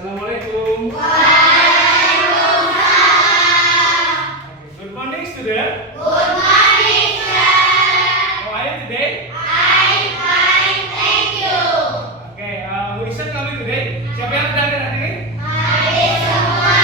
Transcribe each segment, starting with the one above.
Assalamualaikum. Waalaikumsalam. Good morning, student. Good morning, sir. How are you today? I'm fine, thank you. Who is coming today? Siapa yang datang hari ini? Mari semua.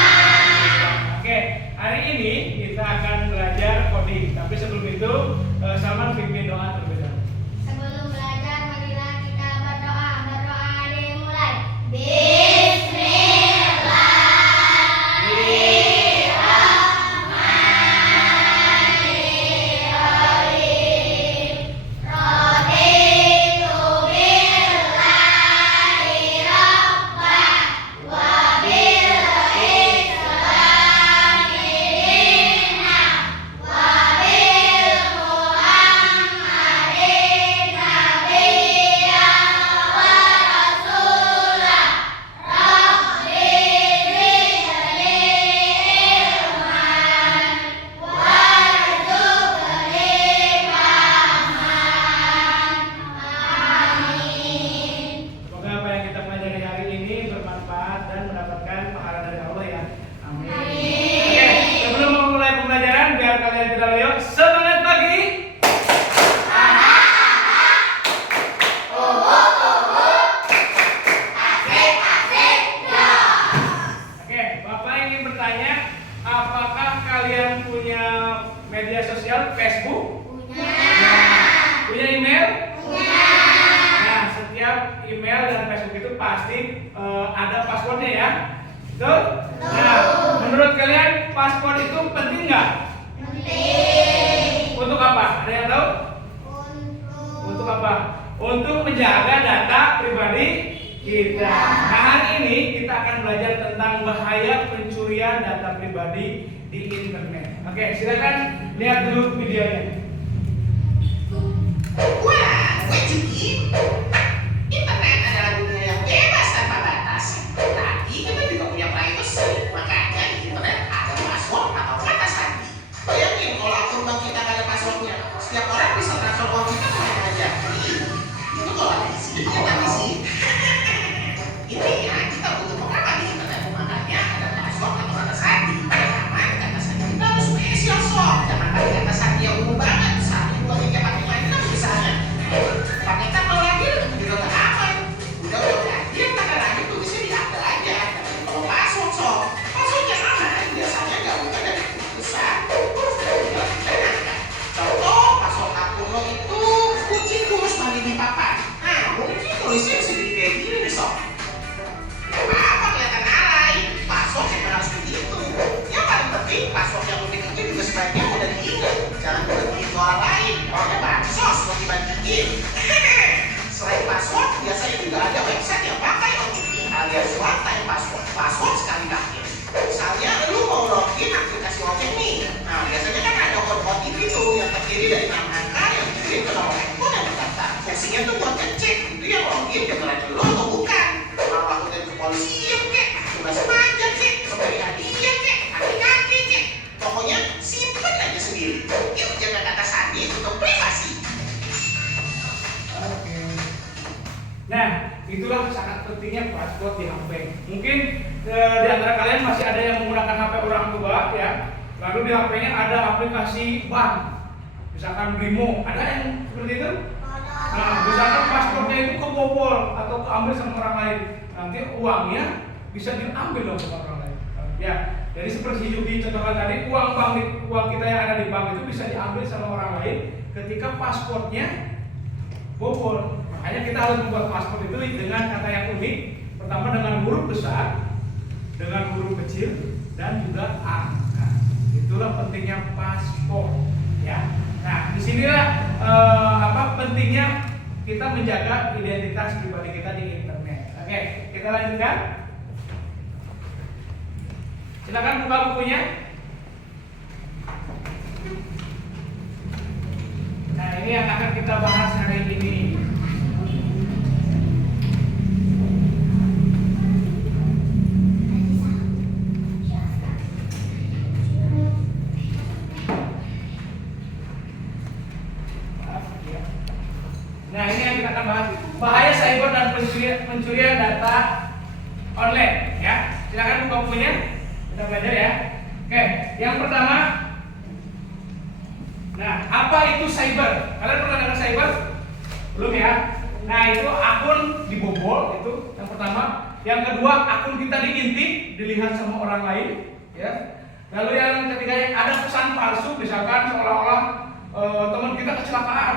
Hari ini kita akan belajar coding. Tapi sebelum itu, Salman pimpin doa terlebih dahulu. Sebelum belajar, marilah kita berdoa. Berdoa dimulai. Bismillahirrahmanirrahim. Raditu billahi rabbah wa bil islami dinan wa bil muhammadin nabiyyan wa rasulah. Rabbi zidni ilman warzuqni fahman. Amin. Semoga apa yang kita pelajari hari ini bermanfaat dan mendapatkan pahala dari Allah ya. Amin. Sebelum memulai pembelajaran, biar kalian tidak loyo, semangat pagi. Bapak ingin bertanya, apakah kalian punya media sosial Facebook? Punya email? Nah, setiap email dan Facebook itu pasti ada passwordnya ya. Betul? Nah, menurut kalian password itu penting nggak? Untuk apa? Ada yang tahu? Untuk apa? Untuk menjaga data pribadi kita. Nah, hari ini kita akan belajar tentang bahaya pencurian data pribadi di internet. Oke, silakan lihat dulu videonya. Wah, wajib. Internet adalah dunia yang bebas tanpa batas. Tapi kita juga punya privacy. Makanya di internet ada password atau kata sandi. Bayangin kalau akun bank kita nggak ada passwordnya, setiap orang bisa transfer uang kita kemana aja. Itu kalau ada di sini, tapi sih. Intinya kita butuh pengaman di internet. Makanya ada password atau kata sandi. Aman, kata sandi kita harus spesial sob. Jangan pakai kata sandi yang umum banget. 1, 2, 3, 4, 5, 6 misalnya. Pakai kata lagi juga nggak aman. Udah dia kata lagi tulisnya di akte aja. Kalau password sob, passwordnya aman. Biasanya gabungan dari huruf besar, huruf kecil, dan angka. Contoh password akun lo itu kunci kurus mandi di papan. Nah, mungkin tulisnya bisa jadi kayak gini nih sob. Apa kelihatan alay? Password yang harus begitu. Yang paling penting password yang lebih kecil juga sebaiknya udah diingat. Jangan begitu ke orang lain. Orangnya bansos mau dibagiin. Selain password, biasanya juga ada website yang pakai OTP alias one time password. Password sekali pakai. Misalnya lu mau login aplikasi ojek nih. Nah, biasanya kan ada kode OTP tuh yang terdiri dari 6 angka yang dikirim ke nomor handphone yang terdaftar. Fungsinya tuh buat ngecek itu yang login beneran lu atau bukan. Malah udah ke polisian kek, tugas pajak kek, pemberi hadiah kek, kaki-kaki kek. Pokoknya simpen aja sendiri. Yuk jaga kata sandi untuk privasi. Oke. Nah, itulah sangat pentingnya password di HP. Mungkin di antara kalian masih ada yang menggunakan HP orang tua ya. Lalu di HP-nya ada aplikasi bank. Misalkan Brimo, ada yang seperti itu? Nah, misalkan passwordnya itu kebobol atau keambil sama orang lain, nanti uangnya bisa diambil dong sama orang lain. Ya, jadi seperti Yuki contohkan tadi, uang kita yang ada di bank itu bisa diambil sama orang lain ketika passwordnya bobol. Makanya kita harus membuat password itu dengan kata yang unik. Pertama dengan huruf besar, dengan huruf kecil, dan juga angka. Itulah pentingnya password. Ya. Nah, disinilah pentingnya kita menjaga identitas pribadi kita di internet. Oke, kita lanjutkan. Silakan buka bukunya. Nah, ini yang akan kita bahas hari ini. Nah, ini yang kita akan bahas. Bahaya cyber dan pencurian data online ya. Silakan buka bukunya, kita belajar ya. Oke, yang pertama, nah apa itu cyber? Kalian pernah dengar cyber? Belum ya? Nah itu akun dibobol itu yang pertama. Yang kedua akun kita diintip, dilihat sama orang lain ya. Lalu yang ketiganya ada pesan palsu, misalkan seolah-olah teman kita kecelakaan,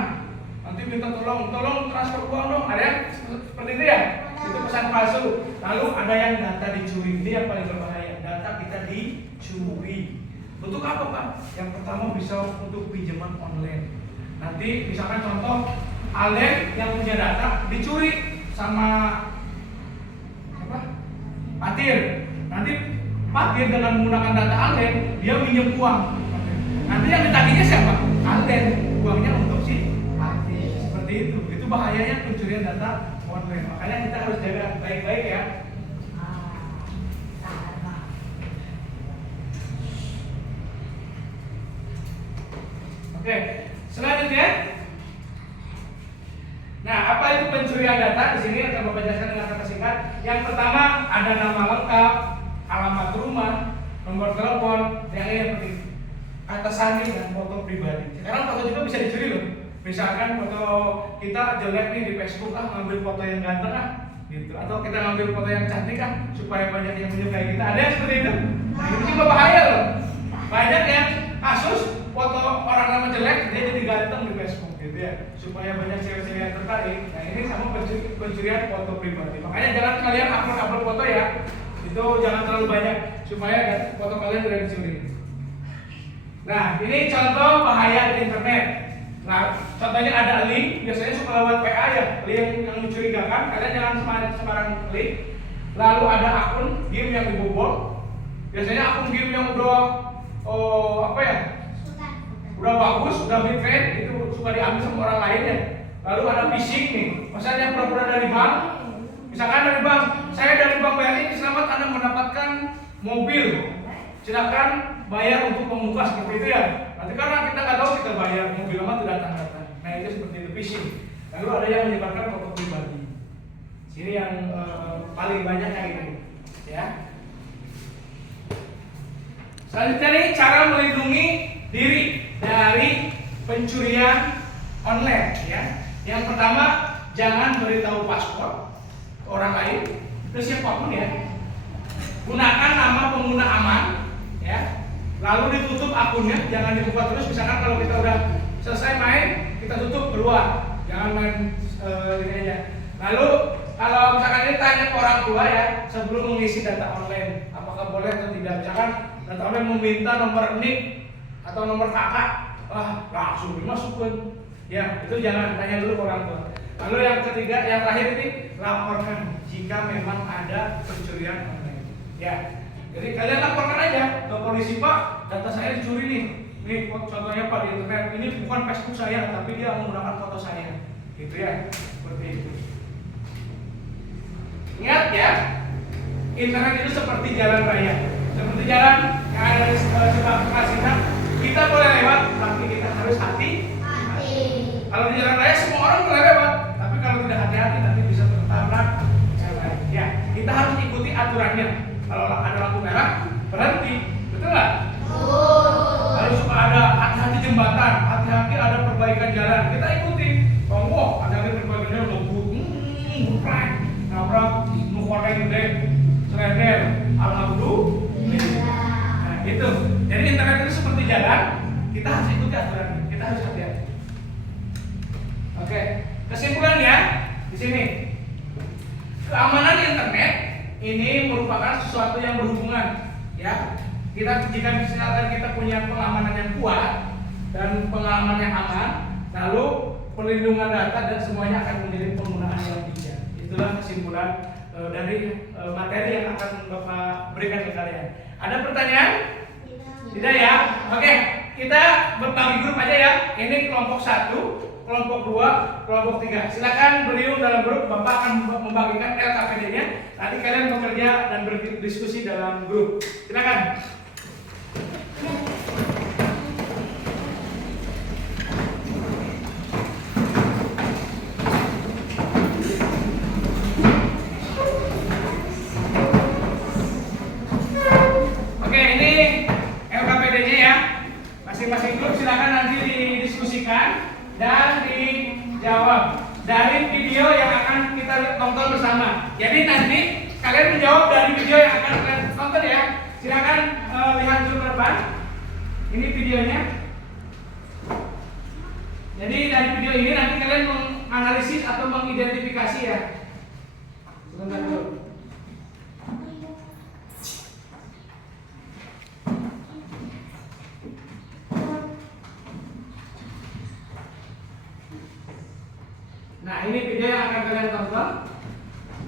nanti minta tolong transfer uang dong, ada yang seperti itu ya, itu pesan palsu. Lalu ada yang data dicuri, ini yang paling berbahaya, data kita dicuri. Untuk apa Pak? Yang pertama bisa untuk pinjaman online. Nanti misalkan contoh, Alen yang punya data dicuri sama apa? Patir. Nanti Patir dengan menggunakan data Alen, dia minjem uang. Nanti yang ditagihnya siapa? Alen. Uangnya untuk si Patir. Seperti itu. Itu bahayanya pencurian data online. Makanya kita harus jaga baik-baik ya. Oke, selanjutnya. Nah, apa itu pencurian data? Di sini akan Bapak jelaskan dengan kata singkat. Yang pertama ada nama lengkap, alamat rumah, nomor telepon, yang penting kata sandi dan foto pribadi. Sekarang foto juga bisa dicuri loh. Misalkan foto kita jelek nih di Facebook, ngambil foto yang ganteng gitu. Atau kita ngambil foto yang cantik supaya banyak yang menyukai kita. Ada yang seperti itu. Nah, ini juga bahaya loh. Banyak yang kasus foto orang nama jelek dia jadi ganteng di Facebook gitu ya, supaya banyak cewek-cewek yang tertarik. Nah ini sama pencurian foto pribadi. Makanya jangan kalian upload foto ya, itu jangan terlalu banyak supaya foto kalian tidak dicuri. Nah ini contoh bahaya di internet. Nah contohnya ada link, biasanya suka lewat WA ya, link yang mencurigakan. Kalian jangan sembarang klik. Lalu ada akun game yang dibobol. Biasanya akun game yang udah udah bagus, udah mid-trend, itu suka diambil sama orang lain ya. Lalu ada phishing nih, misalnya pura-pura dari bank. Misalkan dari bank, saya dari bank BRI, selamat Anda mendapatkan mobil. Silakan bayar untuk pembuka seperti itu ya. Nanti karena kita nggak tahu kita bayar, mobil lama tidak datang. Nah itu seperti itu phishing. Lalu ada yang menyebarkan foto pribadi. Sini yang paling banyak kayak gitu ya. Selanjutnya nih cara melindungi diri dari pencurian online ya. Yang pertama, jangan beritahu paspor ke orang lain ke siapapun ya. Gunakan nama pengguna aman ya. Lalu ditutup akunnya, jangan dibuka terus. Misalkan kalau kita udah selesai main, kita tutup keluar. Jangan main ini aja. Lalu kalau misalkan ini tanya ke orang tua ya, sebelum mengisi data online, apakah boleh atau tidak. Misalkan data online meminta nomor NIK atau nomor kakak, langsung dimasukkan. Ya, itu jangan tanya dulu ke orang tua. Lalu yang ketiga, yang terakhir ini laporkan jika memang ada pencurian online. Ya, jadi kalian laporkan aja ke polisi, Pak, data saya dicuri nih. Nih contohnya Pak di internet, ini bukan Facebook saya, tapi dia menggunakan foto saya. Gitu ya, seperti itu. Ingat ya, internet itu seperti jalan raya, seperti jalan yang ada di sebelah kita. Kita boleh lewat, tapi kita harus hati-hati. Kalau di jalan raya semua orang boleh lewat, tapi kalau tidak hati-hati nanti bisa tertabrak jalan. Ya, kita harus ikuti aturannya. Kalau ada lampu merah, berhenti, betul nggak? Harus suka ada hati-hati jembatan, hati-hati ada perbaikan jalan, kita ikuti. Oh, hati-hati perbaikan jalan, bukan, nabrak, nukornya gede, serender, alhamdulillah. Nah, itu. Jadi internet itu seperti jalan, kita harus ikuti aturannya, kita harus hati-hati. Oke, kesimpulannya di sini, keamanan internet ini merupakan sesuatu yang berhubungan, ya. Jika misalkan kita punya pengamanan yang kuat dan pengalaman yang aman, lalu perlindungan data dan semuanya akan menjadi penggunaan yang bijak. Itulah kesimpulan dari materi yang akan Bapak berikan ke kalian. Ada pertanyaan? Tidak ya? Oke, kita berbagi grup aja ya. Ini kelompok 1, kelompok 2, kelompok 3. Silakan bergabung dalam grup. Bapak akan membagikan LKPD-nya. Nanti kalian bekerja dan berdiskusi dalam grup. Silakan. Jadi nanti kalian menjawab dari video yang akan kalian tonton ya. Silakan lihat dulu ke depan. Ini videonya. Jadi dari video ini nanti kalian menganalisis atau mengidentifikasi ya. Sebentar dulu. Nah, ini video yang akan kalian tonton.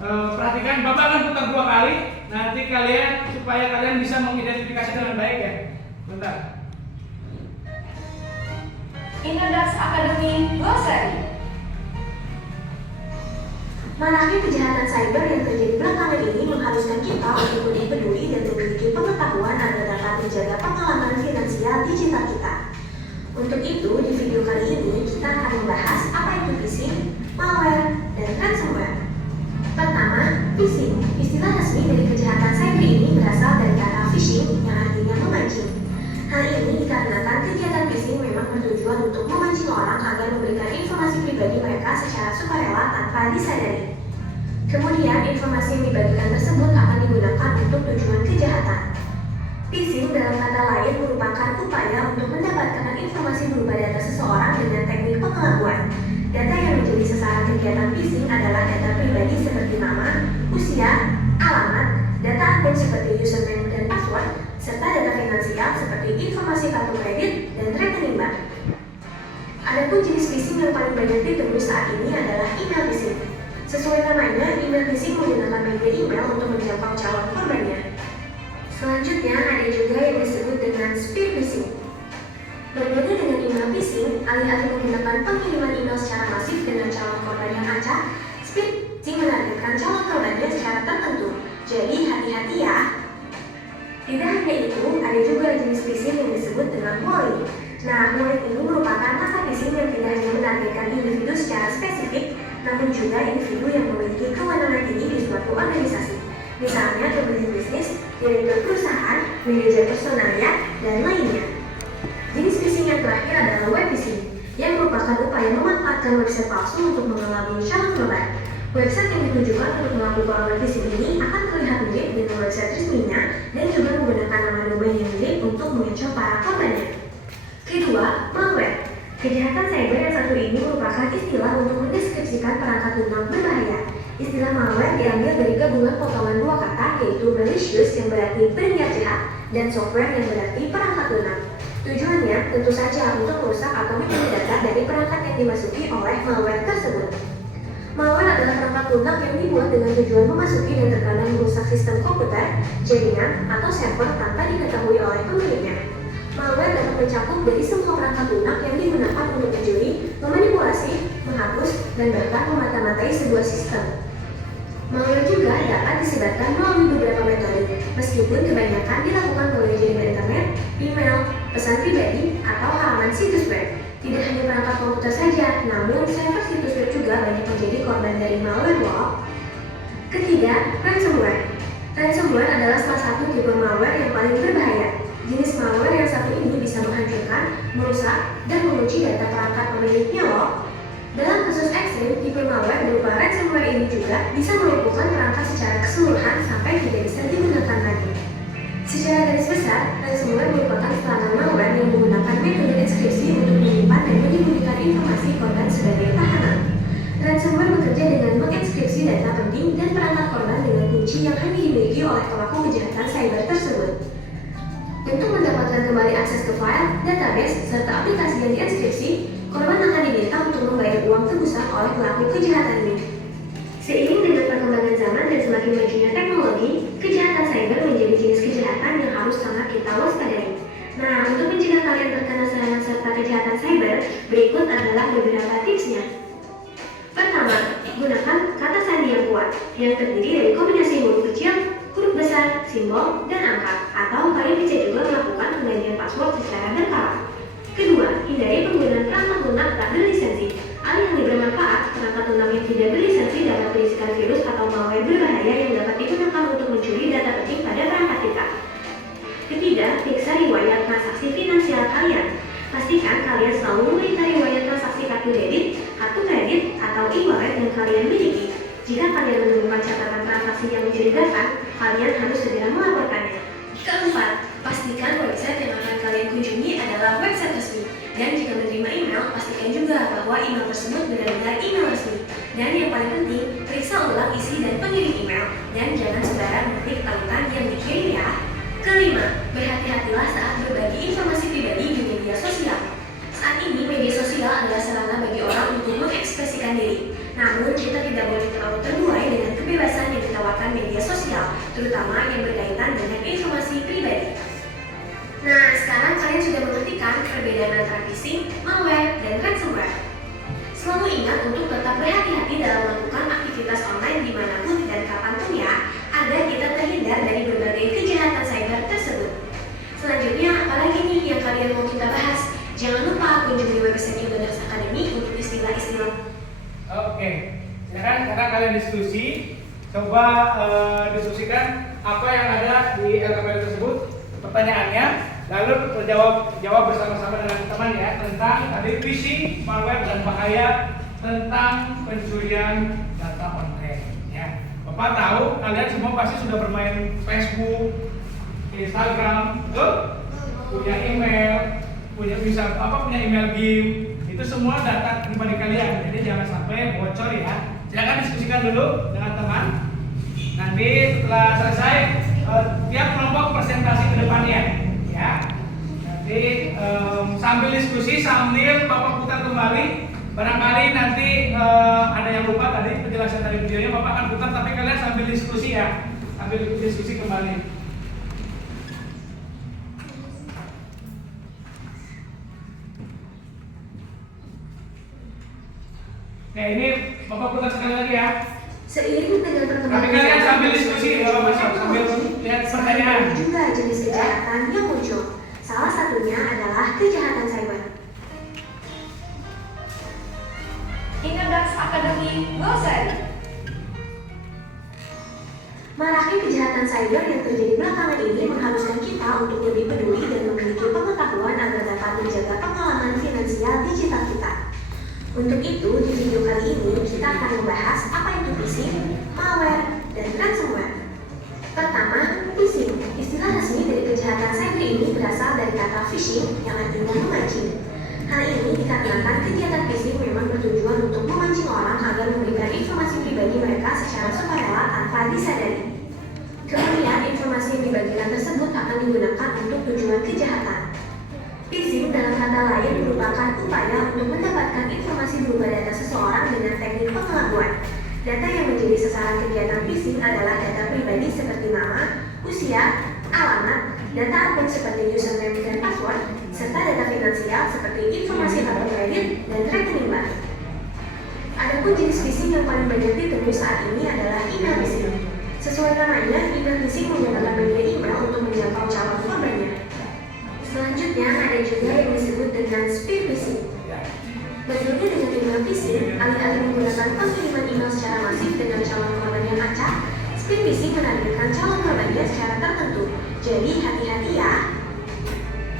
Perhatikan, Bapak akan putar 2 kali. Nanti kalian supaya kalian bisa mengidentifikasi dengan baik ya. Bentar. Indodax Academy Glossary. Maraknya kejahatan cyber yang terjadi belakangan ini mengharuskan kita untuk lebih peduli dan memiliki pengetahuan agar dapat menjaga pengalaman finansial digital kita. Untuk itu, di video kali ini kita akan membahas apa itu phishing, malware, dan ransomware. Pertama, phishing. Istilah resmi dari kejahatan cyber ini berasal dari kata phishing yang artinya memancing. Hal ini dikarenakan kegiatan phishing memang bertujuan untuk memancing orang agar memberikan informasi pribadi mereka secara sukarela tanpa disadari. Kemudian, informasi yang dibagikan tersebut akan digunakan untuk tujuan kejahatan. Phishing dalam kata lain merupakan upaya untuk mendapatkan informasi berupa data seseorang dengan teknik pengelabuan. Data yang menjadi sasaran kegiatan phishing adalah data pribadi seperti nama, usia, alamat, data akun seperti username dan password, serta data finansial seperti informasi kartu kredit dan rekening bank. Adapun jenis phishing yang paling banyak ditemui saat ini adalah email phishing. Sesuai namanya, email phishing menggunakan media email untuk menjangkau calon korbannya. Selanjutnya ada juga yang disebut dengan spear phishing. Berbeda dengan email phishing, alih-alih menggunakan pengiriman email secara masif dengan calon korban yang acak, spear phishing menargetkan calon korbannya secara tertentu. Jadi hati-hati ya. Tidak hanya itu, ada juga jenis phishing yang disebut dengan mailing. Nah, mailing ini merupakan masa phishing yang tidak hanya menargetkan individu secara spesifik, namun juga individu yang memiliki kewenangan tinggi di suatu organisasi. Misalnya pemilik bisnis, direktur perusahaan, manajer personalia, dan lainnya. Jenis phishing yang terakhir adalah web phishing, yang merupakan upaya memanfaatkan website palsu untuk mengelabui calon korban. Website yang ditujukan untuk melakukan web phishing ini akan terlihat mirip dengan website resminya dan juga menggunakan nama domain yang mirip untuk mengecoh para korbannya. Kedua, malware. Kejahatan cyber yang satu ini merupakan istilah untuk mendeskripsikan perangkat lunak berbahaya. Istilah malware diambil dari gabungan potongan 2 kata, yaitu malicious yang berarti berniat jahat dan software yang berarti perangkat lunak. Tujuannya tentu saja untuk merusak atau mencuri data dari perangkat yang dimasuki oleh malware tersebut. Malware adalah perangkat lunak yang dibuat dengan tujuan memasuki dan terkadang merusak sistem komputer, jaringan, atau server tanpa diketahui oleh pemiliknya. Malware dapat mencakup dari semua perangkat lunak yang digunakan untuk mencuri, memanipulasi, menghapus, dan bahkan memata-matai sebuah sistem. Malware juga dapat disebarkan melalui beberapa metode, meskipun kebanyakan dilakukan melalui jaringan internet, email, pesan pribadi, atau halaman situs web. Tidak hanya perangkat komputer saja, namun server situs web juga banyak menjadi korban dari malware loh. Ketiga, ransomware. Ransomware adalah salah satu tipe malware yang paling berbahaya. Jenis malware yang satu ini bisa menghancurkan, merusak, dan mengunci data perangkat pemiliknya loh. Dalam kasus ekstrim, tipe malware berupa ransomware ini juga bisa melumpuhkan perangkat secara keseluruhan sampai tidak bisa digunakan lagi. Secara garis besar, ransomware merupakan serangan malware yang menggunakan metode enkripsi untuk menyimpan dan menyembunyikan informasi korban sebagai tahanan. Ransomware bekerja dengan mengenkripsi data penting dan perangkat korban dengan kunci yang hanya dimiliki oleh pelaku kejahatan cyber tersebut. Untuk mendapatkan kembali akses ke file, database, serta aplikasi yang dienkripsi, korban akan diminta untuk membayar uang tebusan oleh pelaku kejahatan ini. Seiring dengan perkembangan zaman dan semakin majunya teknologi, kejahatan cyber menjadi jenis kejahatan yang harus sangat kita waspadai. Nah, untuk mencegah kalian terkena serangan serta kejahatan cyber, berikut adalah beberapa tipsnya. Pertama, gunakan kata sandi yang kuat, yang terdiri dari kombinasi huruf kecil, huruf besar, simbol, dan angka, atau kalian bisa juga melakukan penggantian password secara berkala. Kedua, hindari penggunaan perangkat lunak tak berlisensi. Alih-alih bermanfaat, perangkat lunak yang tidak berlisensi dapat berisikan virus atau malware berbahaya yang dapat digunakan untuk mencuri data penting pada perangkat kita. Ketiga, periksa riwayat transaksi finansial kalian. Pastikan kalian selalu memeriksa riwayat transaksi kartu kredit, atau e-wallet yang kalian miliki. Jika kalian menemukan catatan transaksi mencegahkan, kalian harus segera melaporkannya. Keempat, pastikan website yang akan kalian kunjungi adalah website resmi. Dan jika menerima email, pastikan juga bahwa email tersebut benar-benar email resmi. Dan yang paling penting, periksa ulang isi dan pengirim email. Dan jangan sembarang mengetik tautan yang dikirim ya. Kelima, berhati-hatilah saat berbagi informasi pribadi di media sosial. Saat ini, media sosial adalah sarana bagi orang untuk mengekspresikan diri. Namun, kita tidak boleh terlalu terbuai dengan kebebasan yang ditawarkan media sosial, terutama yang berkaitan dengan informasi pribadi. Nah, sekarang kalian sudah mengerti kan perbedaan antara phishing, malware, dan ransomware? Selalu ingat untuk tetap berhati-hati dalam melakukan aktivitas online dimanapun dan kapanpun ya, agar kita terhindar dari berbagai kejahatan cyber tersebut. Selanjutnya, apalagi nih yang kalian mau kita bahas? Jangan lupa kunjungi website Indonesia Academy untuk istilah-istilah. Oke, sekarang karena kalian diskusi, coba diskusikan apa yang ada di LKPD tersebut, pertanyaannya, lalu jawab bersama-sama dengan teman ya tentang tadi phishing, malware, dan bahaya tentang pencurian data online. Ya, Bapak tahu kalian semua pasti sudah bermain Facebook, Instagram, betul? Punya email, punya email game. Itu semua data pribadi kalian, jadi jangan sampai bocor ya. Silakan diskusikan dulu dengan teman. Nanti setelah selesai, tiap kelompok presentasi ke depannya, ya. Nanti sambil diskusi, sambil Bapak putar kembali. Barangkali nanti ada yang lupa tadi penjelasan dari videonya, Bapak akan putar, tapi kalian sambil diskusi ya, sambil diskusi kembali. Oke, ini Bapak putar sekali lagi ya. Seiring dengan perkembangan Tapi kalian sambil diskusi, Bapak sambil lihat pertanyaan. juga jenis kejahatan yang muncul. Salah satunya adalah kejahatan cyber. Innodax Academy Glossary. Maraknya kejahatan cyber yang terjadi belakangan ini mengharuskan kita untuk lebih peduli dan memiliki pengetahuan agar dapat menjaga pengalaman finansial digital kita. Untuk itu, di video kali ini kita akan membahas apa itu phishing, malware, dan ransomware. Pertama, phishing. Istilah resmi dari kejahatan cyber ini berasal dari kata phishing yang artinya memancing. Hal ini dikarenakan kegiatan phishing memang bertujuan untuk memancing orang agar memberikan informasi pribadi mereka secara sukarela tanpa disadari. Kemudian, informasi yang dibagikan tersebut akan digunakan untuk tujuan kejahatan. Phishing dalam kata lain merupakan upaya untuk mendapatkan informasi berupa data seseorang dengan teknik pengelabuan. Data yang menjadi sasaran kegiatan phishing adalah data pribadi seperti nama, usia, alamat, data akun seperti username dan password, serta data finansial seperti informasi kartu kredit dan rekening bank. Adapun jenis phishing yang paling banyak ditemui saat ini adalah email phishing. Sesuai namanya, email phishing menggunakan media email untuk menjangkau calon korbannya. Selanjutnya ada juga yang disebut dengan spear phishing. Berbeda dengan email phishing, alih-alih menggunakan pengiriman email secara masif dengan calon korban yang acak, spear phishing menargetkan calon korbannya secara tertentu. Jadi hati-hati ya.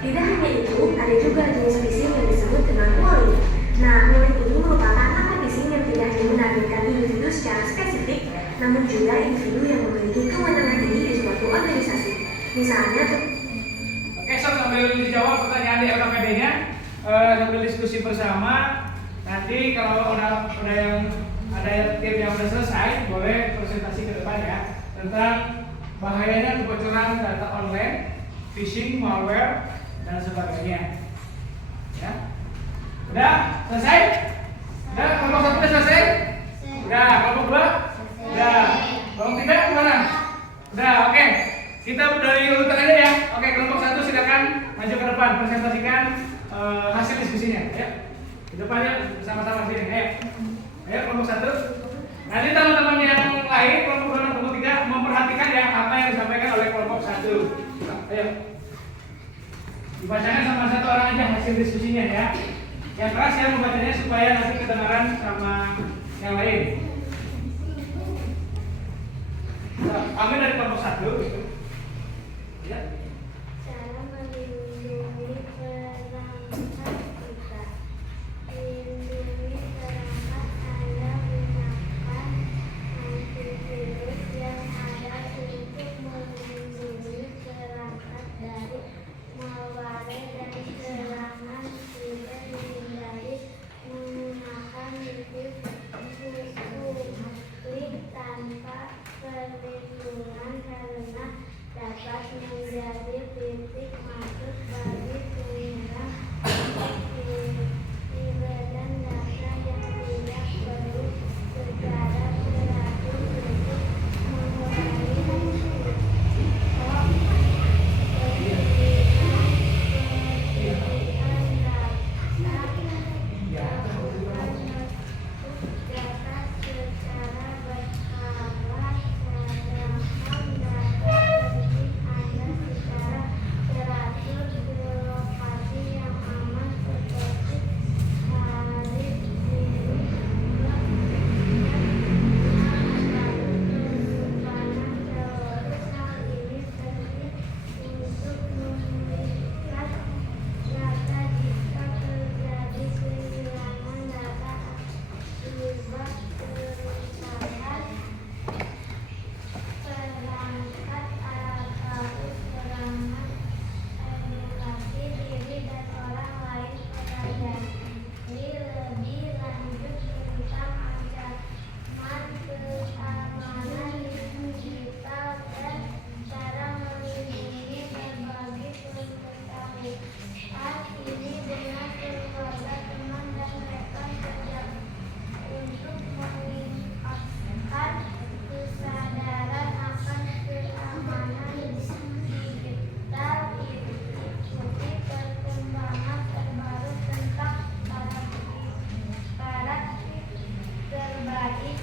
Tidak hanya itu, ada juga jenis phishing yang disebut dengan wallet. Nah, wallet ini merupakan nama phishing yang tidak hanya menargetkan individu secara spesifik, namun juga individu yang memiliki kewenangan tinggi di suatu organisasi. Misalnya, Oke, sob, sambil dijawab pertanyaan di LKPD-nya, sambil diskusi bersama. Nanti kalau ada tim yang sudah selesai, boleh presentasi ke depan ya tentang bahayanya kebocoran data online, phishing, malware, dan sebagainya. Ya, udah selesai? Udah, kelompok 1 udah selesai? Udah, kelompok 2? Udah, kelompok 3 kemana? Udah, oke. Kita dari urutan aja ya. Oke, kelompok 1 silakan maju ke depan presentasikan hasil diskusinya. Ya, di depannya sama-sama sini. Ayo kelompok 1. Nanti teman-teman yang lain kelompok 2 dan kelompok 3 memperhatikan ya apa yang disampaikan oleh kelompok 1. Ayo. Dibacakan sama satu orang aja hasil diskusinya ya. Yang keras ya membacanya supaya nanti kedengaran sama yang lain. Ambil dari kelompok 1 gitu. Ya. Cara melindungi perangkat kita. Lindungi perangkat Anda gunakan antivirus yang ada kebingungan karena dapat menjadi titik masuk bagi penyerang dan data yang tidak perlu secara teratur untuk mengurangi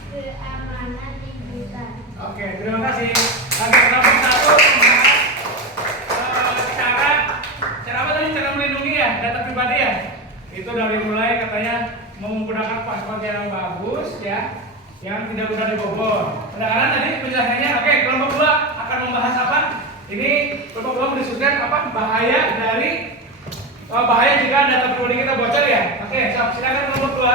keamanan digital. Oke, terima kasih. Oke, kelompok satu cara apa tadi? Cara melindungi ya data pribadi ya. Itu dari mulai katanya menggunakan password yang bagus ya, yang tidak mudah dibobol. Kadang-kadang tadi penjelasannya. Oke, kelompok dua akan membahas apa? Ini kelompok dua mendiskusikan apa? Bahaya jika data pribadi kita bocor ya. Oke, silakan kelompok dua.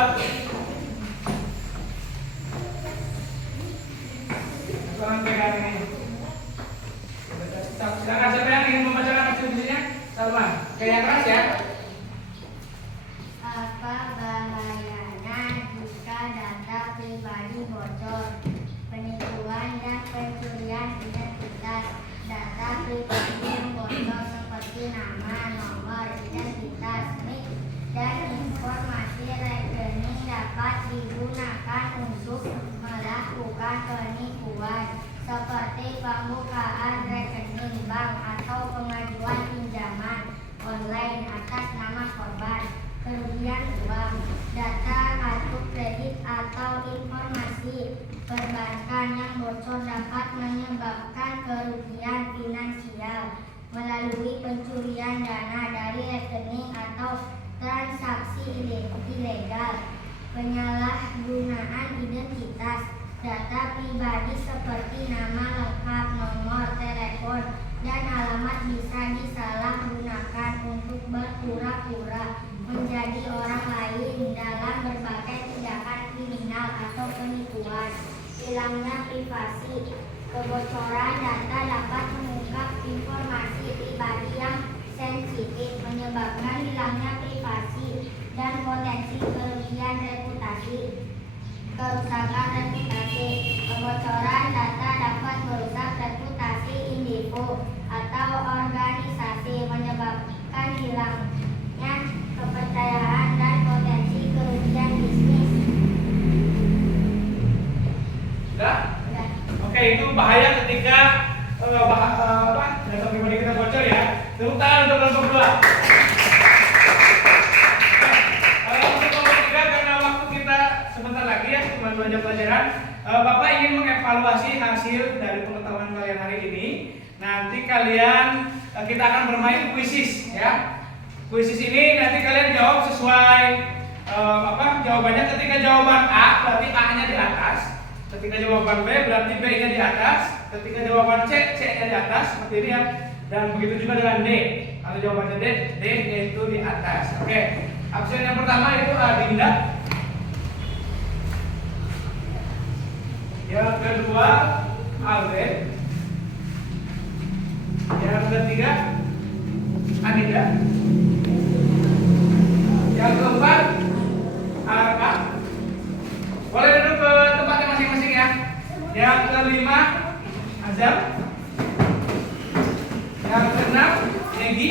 Sekarang pegang ini. Silakan siapa yang ingin membacakan ekspresinya? Salman. Kayak yang keras ya. Apa bahayanya jika data pribadi bocor? Penipuan dan pencurian identitas. Data pribadi yang bocor seperti nama, nomor, identitas, NIK, dan informasi rekening dapat digunakan untuk melakukan penipuan seperti pembukaan rekening bank atau pengajuan pinjaman online atas nama korban. Kerugian uang, data kartu kredit atau informasi perbankan yang bocor dapat menyebabkan kerugian finansial melalui pencurian dana dari rekening atau transaksi ilegal. Penyalahgunaan identitas, data pribadi seperti nama lengkap, nomor telepon, dan alamat bisa disalahgunakan untuk berpura-pura menjadi orang lain dalam berbagai tindakan kriminal atau penipuan. Hilangnya privasi, kebocoran data dapat mengungkap informasi pribadi yang sensitif, menyebabkan hilangnya privasi dan potensi kerugian reputasi. Kerusakan reputasi, kebocoran data dapat merusak reputasi individu atau organisasi, menyebabkan hilangnya kepercayaan dan potensi kerugian bisnis. Sudah? Oke, itu bahaya ketika data pribadi kita bocor ya. Tepuk tangan untuk kelompok dua. Untuk kelompok tiga, karena waktu kita sebentar lagi ya, cuma 2 jam pelajaran. Bapak ingin mengevaluasi hasil dari pengetahuan kalian hari ini. Nanti kita akan bermain kuisis ya. Kuisis ini nanti kalian jawab sesuai jawabannya. Ketika jawaban A berarti A-nya di atas. Ketika jawaban B berarti B-nya di atas. Ketika jawaban C, C-nya di atas seperti ini ya. Dan begitu juga dengan D. Kalau jawabannya D, D-nya itu di atas. Oke. Absen yang pertama itu Adinda. Yang kedua Alden. Yang ketiga Anida. Yang keempat Arka. Boleh duduk ke tempatnya masing-masing ya. Yang kelima Azam. Yang keenam, Negi.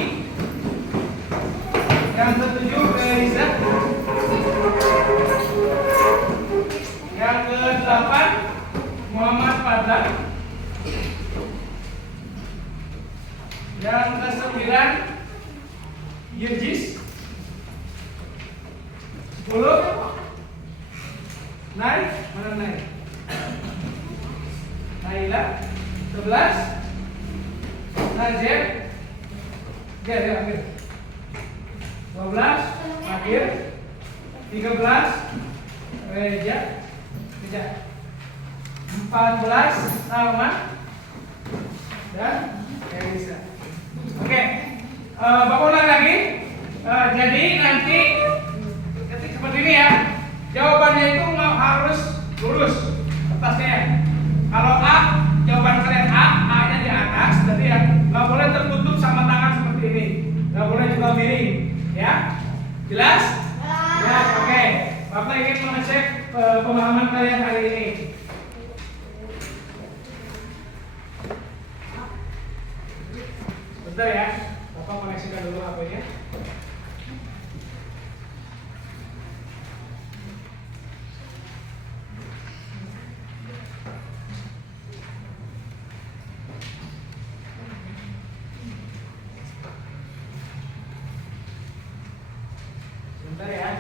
Yang ketujuh, Riza. Yang kedelapan, Muhammad Fadlan. Yang kesembilan, Yildiz. 10, Naik, mana Naik? Naila. 11, Najer. Ya, akhir. 12, Akhir. 13, Reja. 14, Salma. Dan Elisa. Oke, Bapak ulang lagi. Jadi nanti ketik seperti ini ya. Jawabannya itu harus lurus atasnya. Kalau A, jawaban kalian A-nya di atas. Jadi ya nggak boleh tertutup sama tangan seperti ini. Nggak boleh juga miring, ya. Jelas? Ya, oke. Bapak ingin mengecek pemahaman kalian hari ini. Bentar ya, Bapak koneksikan dulu HP-nya. Bentar ya.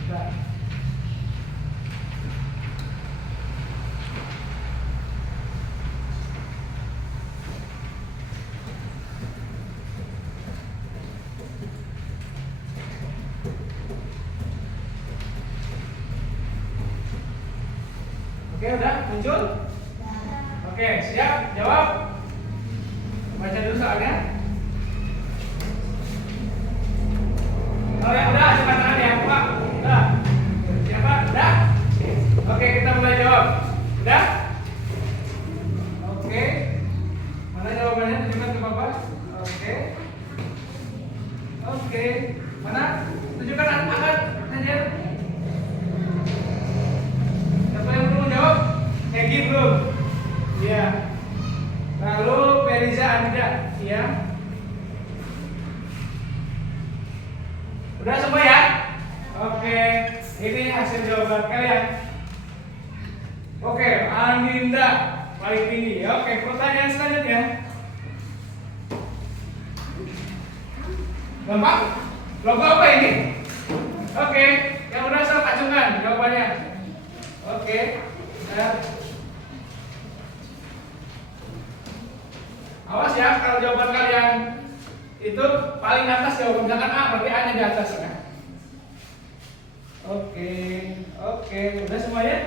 Bentar. Oke, udah muncul? Oke, siap? Jawab. Baca dulu soalnya. Oh ya, udah, angkat tangan ya, Pak. Udah. Siapa? Udah? Oke, kita mulai jawab. Udah? Oke. Mana jawabannya? Tunjukkan ke Bapak. Oke. Oke. Mana? Tunjukkan angkat aja. Siapa yang belum jawab? Egi belum? Iya. Lalu Feriza Anida, iya. Udah semua ya? Oke, ini hasil jawaban kalian. Oke, Aninda paling tinggi. Oke, pertanyaan selanjutnya. Gampang? Logo apa ini? Oke, yang udah saya acungkan jawabannya. Oke, awas ya kalau jawaban kalian itu paling atas jawaban misalkan A, berarti A-nya di atas ya. Oke, udah semuanya?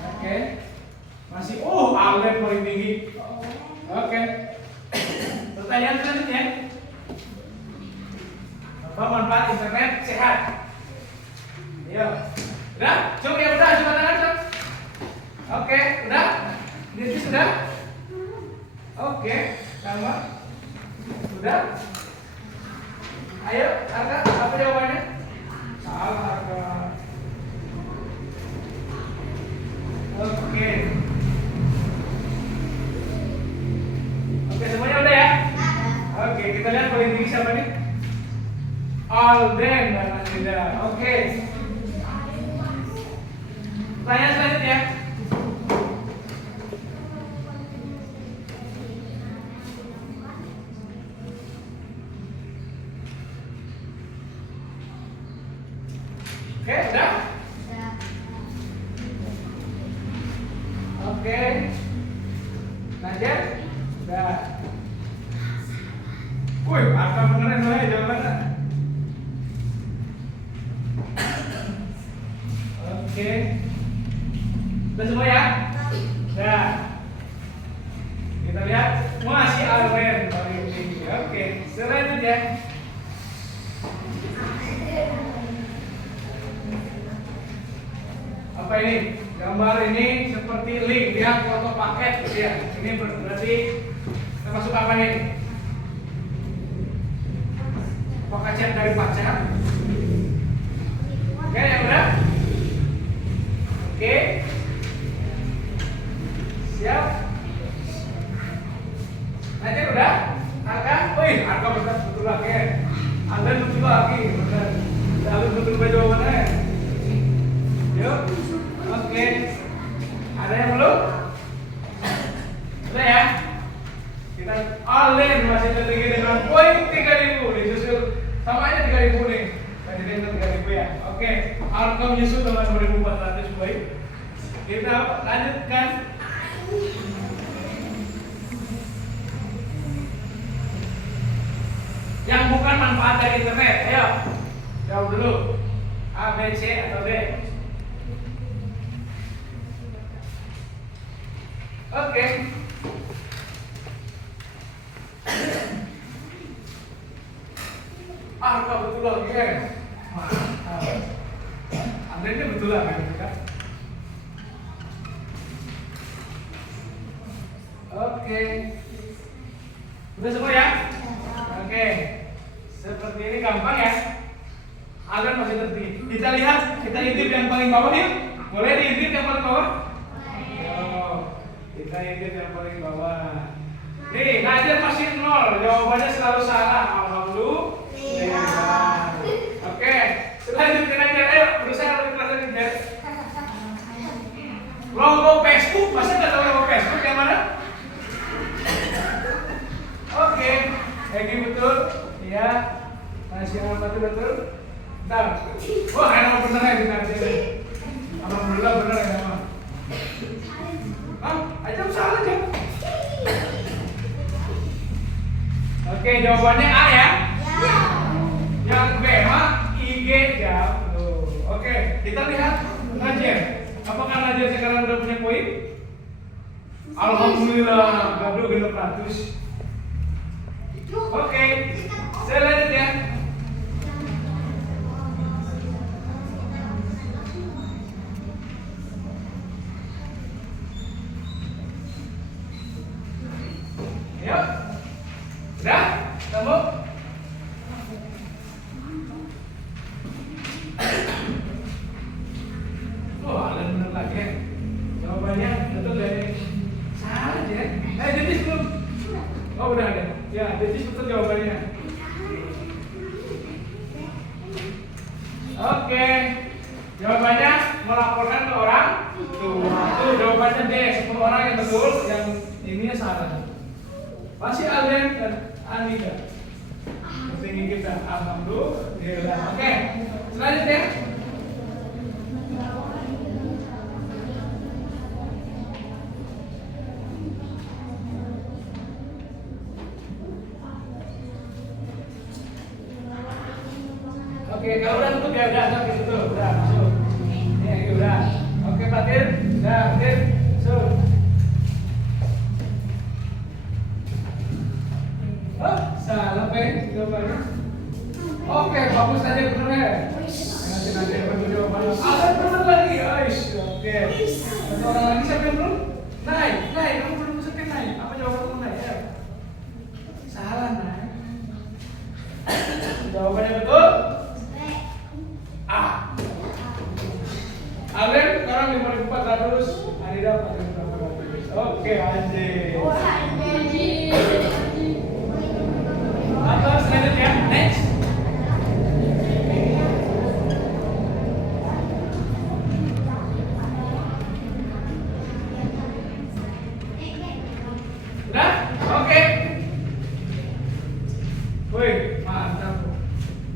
Oke, masih Alden paling tinggi. Oke, pertanyaan selanjutnya. Apa manfaat internet sehat? Ayo, udah? Coba ya udah, coba tangan coba. Oke, udah? Ini sudah? Oke, sama. Udah? Ayo, Arka, apa jawabannya? Salah, Arka. Oke. Oke, semuanya udah ya? Oke, kita lihat paling tinggi siapa nih? Alden dan Anida. Oke. Pertanyaan selanjutnya. Oke, udah? Oke. Najar? Udah. Wih, akan beneran lah jawabannya. Oke. Udah semua ya? Udah. Kita lihat masih Alden paling tinggi. Oke, selanjutnya. ini? Gambar ini seperti link ya, foto paket gitu ya. Ini berarti termasuk apa nih? Apakah chat dari pacar? Oke, yang udah? Oke. Siap? Nanti udah? Akan? Wih, Arka betul lagi. Anda betul lagi, benar. Lalu betul jawabannya. Yuk. Oke. Ada yang belum? Sudah ya? Kita Allen masih tertinggi dengan poin 3.000, disusul sama aja 3.000 nih. Tadi dengan 3.000 ya. Oke. Arka menyusul dengan 2.400 poin. Kita lanjutkan. Yang bukan manfaat dari internet, ayo jawab dulu. A, B, C atau D? Oke. Arka betul lagi ya. Anda ini betul lagi kan? Oke. Udah semua ya? Oke. Seperti ini gampang ya. Agar masih tertinggi. Kita lihat, kita intip yang paling bawah yuk. Boleh diintip yang paling bawah? Oh, kita intip yang paling bawah. Nih, Najar masih 0. Jawabannya selalu salah. Alhamdulillah. Oke. Selanjutnya Najar, ayo berusaha lebih keras lagi Najar. Logo Facebook, masa nggak tahu logo Facebook yang mana? Oke, Egi betul. Iya. Masih betul. Bentar. Wah, emang bener ya kita sini. Alhamdulillah bener ya emang. Hah? Aja salah aja. Oke, jawabannya A ya. Yang B mah IG jam. Oke, kita lihat Najar. Apakah Najar sekarang udah punya poin? Alhamdulillah, gaduh 600. Oke, saya lanjut ya. Yuk, udah, kamu? Oh, ada bener lagi ya. Jawabannya betul dari salah ya. Jadi sebelum. Oh, udah ada. Ya, jadi betul jawabannya. Oke. Jawabannya melaporkan ke orang tua. Itu jawabannya D. 10 orang yang betul, yang ini salah. Masih Alden dan Andika. Tinggi kita. Alhamdulillah. Oke. Selanjutnya. Oke, kalau udah tutup ya udah tutup, udah masuk. Ini udah. Oke, Fatir, udah, Fatir, masuk. Oh, salah Peng, jawabannya. Oke, bagus aja bener ya. Nanti bantu jawabannya. Ada bener lagi, guys. Oke. Satu orang lagi siapa yang belum? Naik, kamu belum masukin naik. Apa jawaban kamu naik? Ya. Salah naik. Jawabannya betul. A. Allen sekarang 5.400, Anida 4.400. Oke, anjir. Atau selanjutnya, next. Udah? Oke. Wih, mantap.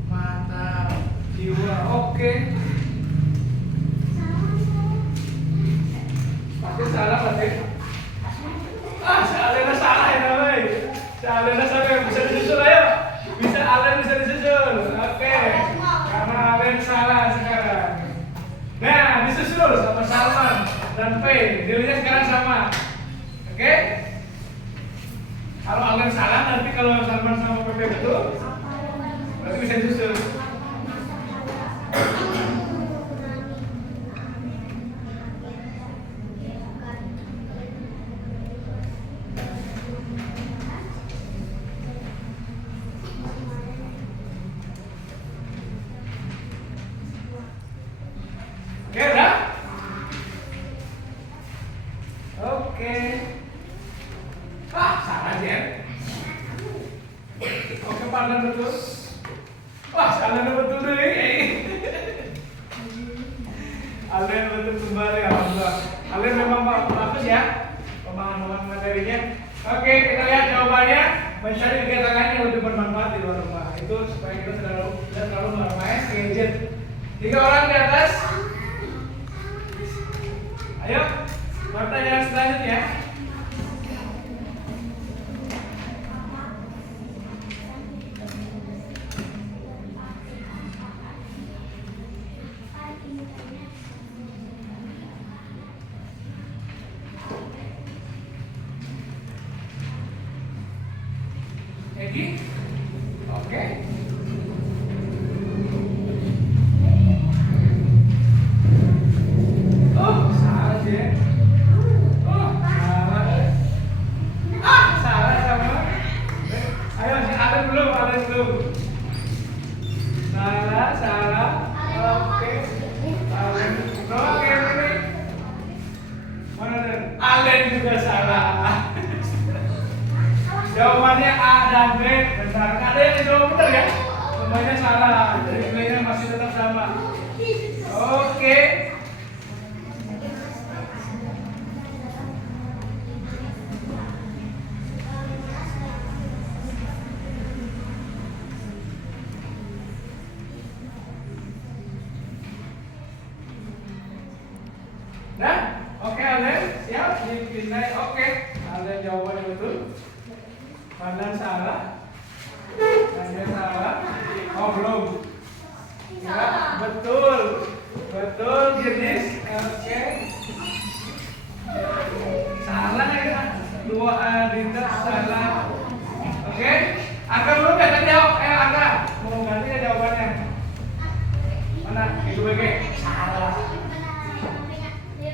Mantap. Jiwa, oke. Pasti salah, Pasti. Alena salah ya, woi. Alena salah, bisa disusul ayo. Alena bisa disusul. Oke. Karena Alena salah sekarang. Nah, disusul sama Salman dan P. Nilainya sekarang sama. Oke? Kalau Alena salah, nanti kalau Salman sama PP betul, berarti bisa disusul. Wah, Alen betul deh. Alen betul kembali, alhamdulillah. Alen memang bagus ya pemahaman materinya. Oke, kita lihat jawabannya. Mencari kegiatan lain yang lebih bermanfaat di luar rumah. Itu supaya kita tidak terlalu bermain gadget. 3 orang di atas. Ayo, pertanyaan selanjutnya. Egi? Oke. Oh, salah sih. Oh, salah. Salah sama. Ayo, ada belum? Salah. Oke. Oke, ini. Mana ada? Alen juga salah. Jawabannya A dan B benar. Ada yang jawab benar ya? Semuanya salah. Jadi nilainya masih tetap sama. Oke. Nah, oke Alen, siap dipindai. Oke, Alen jawabannya betul. Pandan salah. Pandan salah. Oh belum. Ya, betul. Betul, Girdis. Oke. Salah ya. 2 Adinda salah. Oke. Angga belum ya tadi jawab. Angga mau ganti ya jawabannya. Mana? Itu BG. Salah.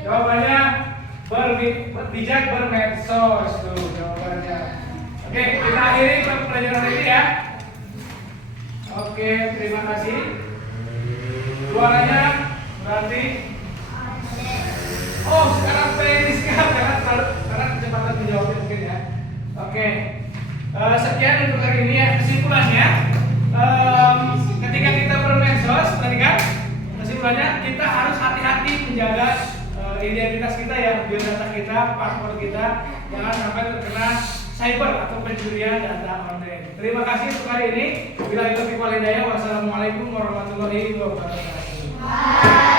Jawabannya bijak bermedsos tuh jawabannya. Oke, kita akhiri pelajaran ini ya. Oke, terima kasih. Suaranya berarti. Oh, sekarang Feliska karena kecepatan menjawabnya mungkin ya. Oke, sekian untuk hari ini ya. Kesimpulannya, ketika kita bermedsos, tadi kan kesimpulannya kita harus hati-hati menjaga identitas kita ya, biodata kita, paspor kita, jangan sampai terkena cyber atau pencurian data online. Terima kasih untuk hari ini. Bila itu walhidayah, wassalamualaikum warahmatullahi wabarakatuh.